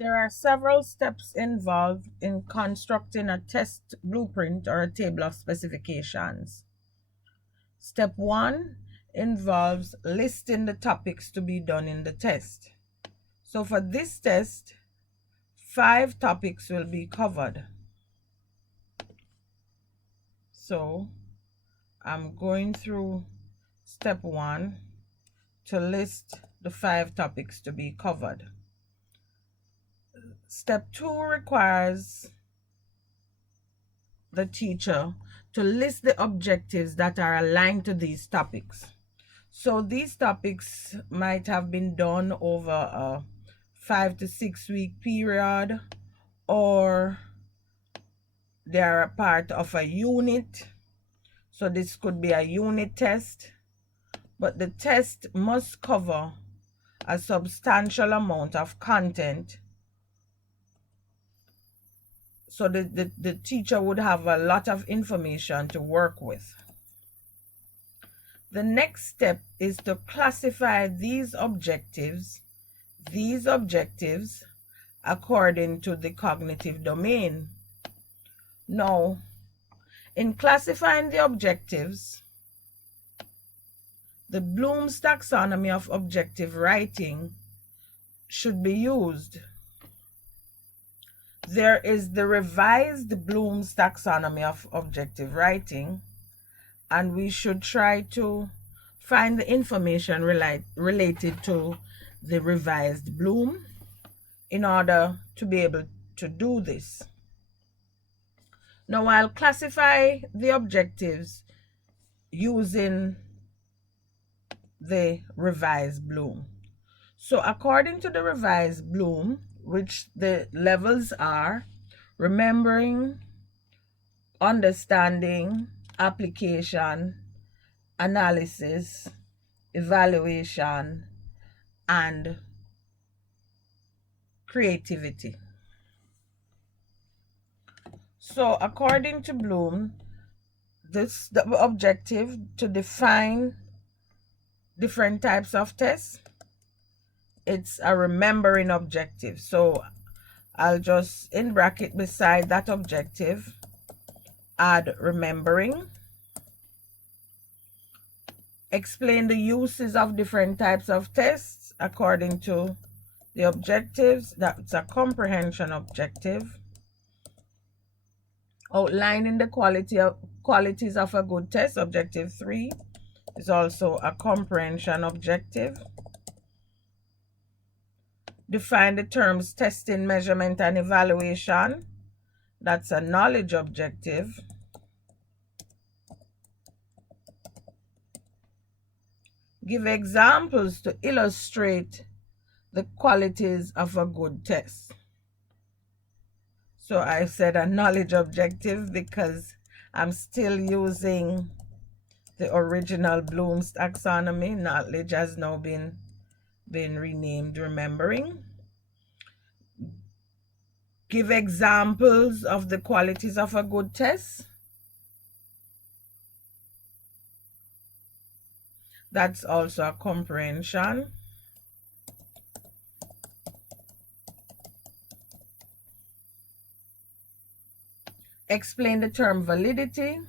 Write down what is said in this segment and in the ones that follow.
There are several steps involved in constructing a test blueprint or a table of specifications. Step 1 involves listing the topics to be done in the test. So for this test, 5 topics will be covered. So I'm going through step 1 to list the 5 topics to be covered. Step 2 requires the teacher to list the objectives that are aligned to these topics. So these topics might have been done over a 5 to 6 week period, or they are a part of a unit. So this could be a unit test, but the test must cover a substantial amount of content. So the teacher would have a lot of information to work with. The next step is to classify these objectives according to the cognitive domain. Now, in classifying the objectives, the Bloom's taxonomy of objective writing should be used. There is the revised Bloom's taxonomy of objective writing, and we should try to find the information related to the revised Bloom in order to be able to do this. Now, I'll classify the objectives using the revised Bloom. So according to the revised Bloom, which the levels are remembering, understanding, application, analysis, evaluation, and creativity. So according to Bloom, the objective to define different types of tests, it's a remembering objective. So I'll just in bracket beside that objective add remembering. Explain the uses of different types of tests according to the objectives. That's a comprehension objective. Outlining the qualities of a good test, objective 3, is also a comprehension objective. Define the terms testing, measurement, and evaluation. That's a knowledge objective. Give examples to illustrate the qualities of a good test. So I said a knowledge objective because I'm still using the original Bloom's taxonomy. Knowledge has now been renamed remembering. Give examples of the qualities of a good test. That's also a comprehension. Explain the term validity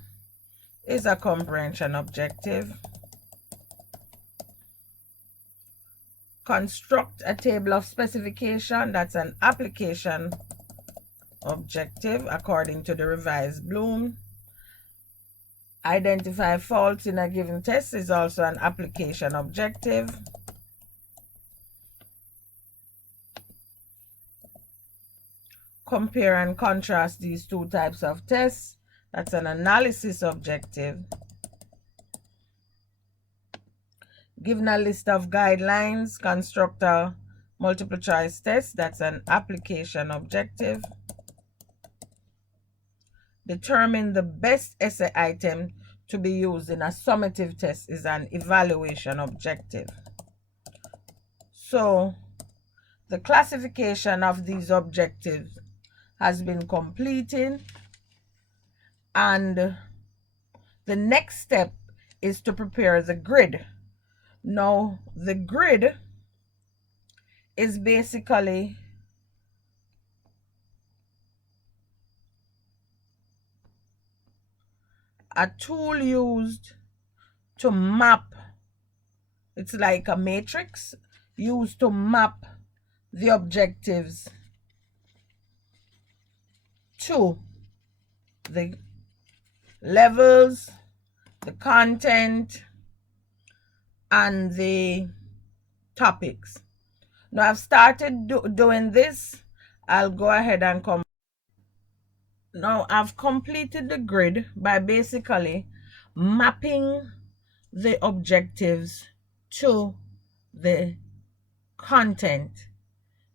is a comprehension objective. Construct a table of specification, that's an application objective according to the revised Bloom. Identify faults in a given test is also an application objective. Compare and contrast these two types of tests, that's an analysis objective. Given a list of guidelines, construct a multiple choice test, that's an application objective. Determine the best essay item to be used in a summative test is an evaluation objective. So the classification of these objectives has been completed, and the next step is to prepare the grid. Now the grid is basically a tool used to map, it's like a matrix used to map the objectives to the levels, the content, and the topics. Now I've started doing this. I'll go ahead and come. Now I've completed the grid by basically mapping the objectives to the content.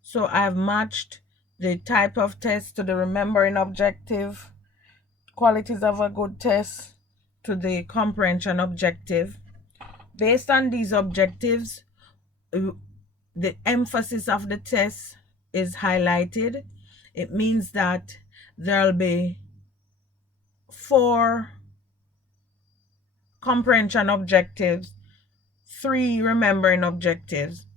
So I've matched the type of test to the remembering objective, qualities of a good test to the comprehension objective. Based on these objectives, the emphasis of the test is highlighted. It means that there'll be 4 comprehension objectives, 3 remembering objectives,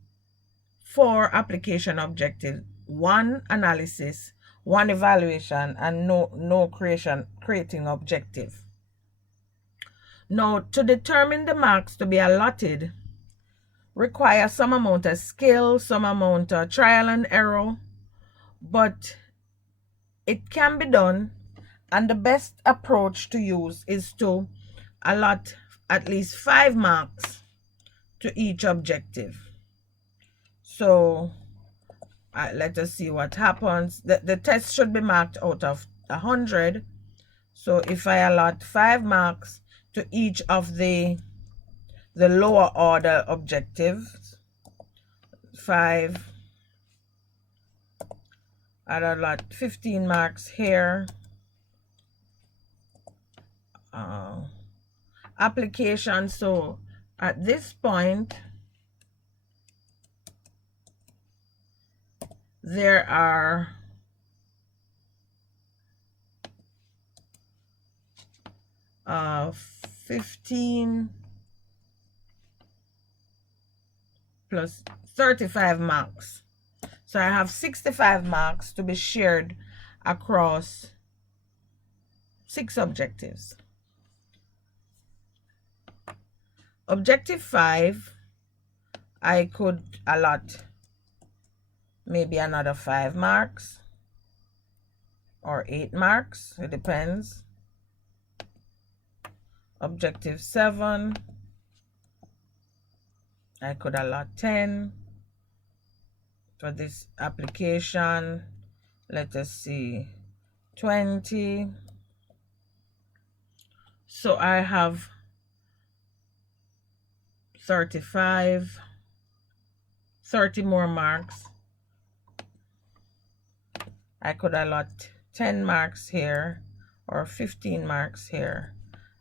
4 application objectives, 1 analysis, 1 evaluation, and no creating objective. Now, to determine the marks to be allotted requires some amount of skill, some amount of trial and error, but it can be done, and the best approach to use is to allot at least 5 marks to each objective. So let us see what happens. The test should be marked out of 100. So if I allot 5 marks to each of the lower order objectives, 5, I'd allot 15 marks here. Application. So at this point, there are 15 plus 35 marks. So I have 65 marks to be shared across 6 objectives. Objective 5, I could allot maybe another 5 marks or 8 marks, it depends. Objective 7, I could allot 10 for this application. Let us see, 20. So I have 35, 30 more marks. I could allot 10 marks here, or 15 marks here,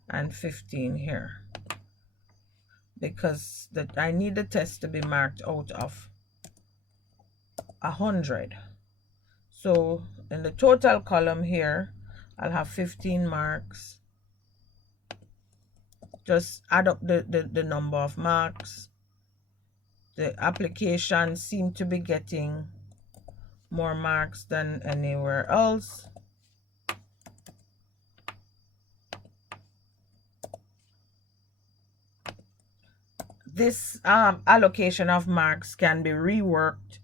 and 15 here, because I need the test to be marked out of 100. So in the total column here, I'll have 15 marks. Just add up the number of marks. The application seem to be getting more marks than anywhere else. This allocation of marks can be reworked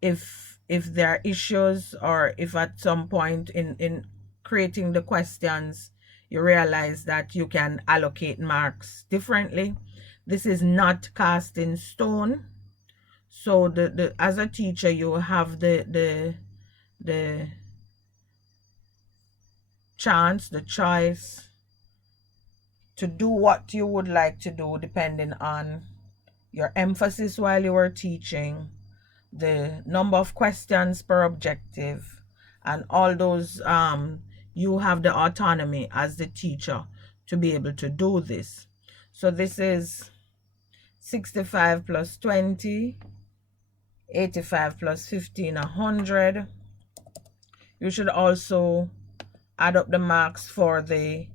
if there are issues, or if at some point in creating the questions you realize that you can allocate marks differently. This is not cast in stone. So the as a teacher, you have the chance, the choice to do what you would like to do depending on your emphasis while you are teaching, the number of questions per objective, and all those. You have the autonomy as the teacher to be able to do this. So this is 65 plus 20, 85 plus 15, 100. You should also add up the marks for the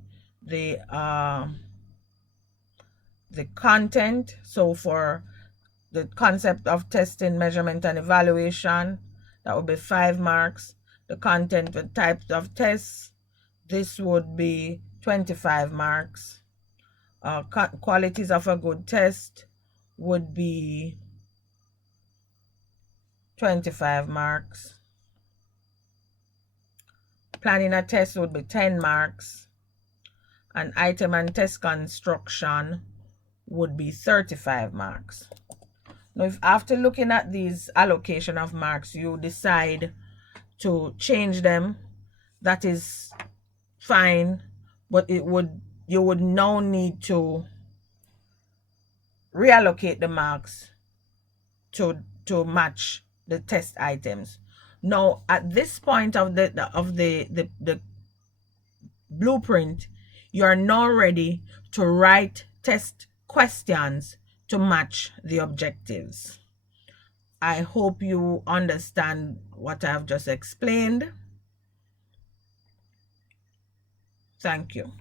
content. So for the concept of testing, measurement, and evaluation, that would be 5 marks. The content with types of tests, this would be 25 marks. Qualities of a good test would be 25 marks. Planning a test would be 10 marks. And item and test construction would be 35 marks. Now, if after looking at these allocation of marks, you decide to change them, that is fine, but you would now need to reallocate the marks to match the test items. Now, at this point of the blueprint, you are now ready to write test questions to match the objectives. I hope you understand what I've just explained. Thank you.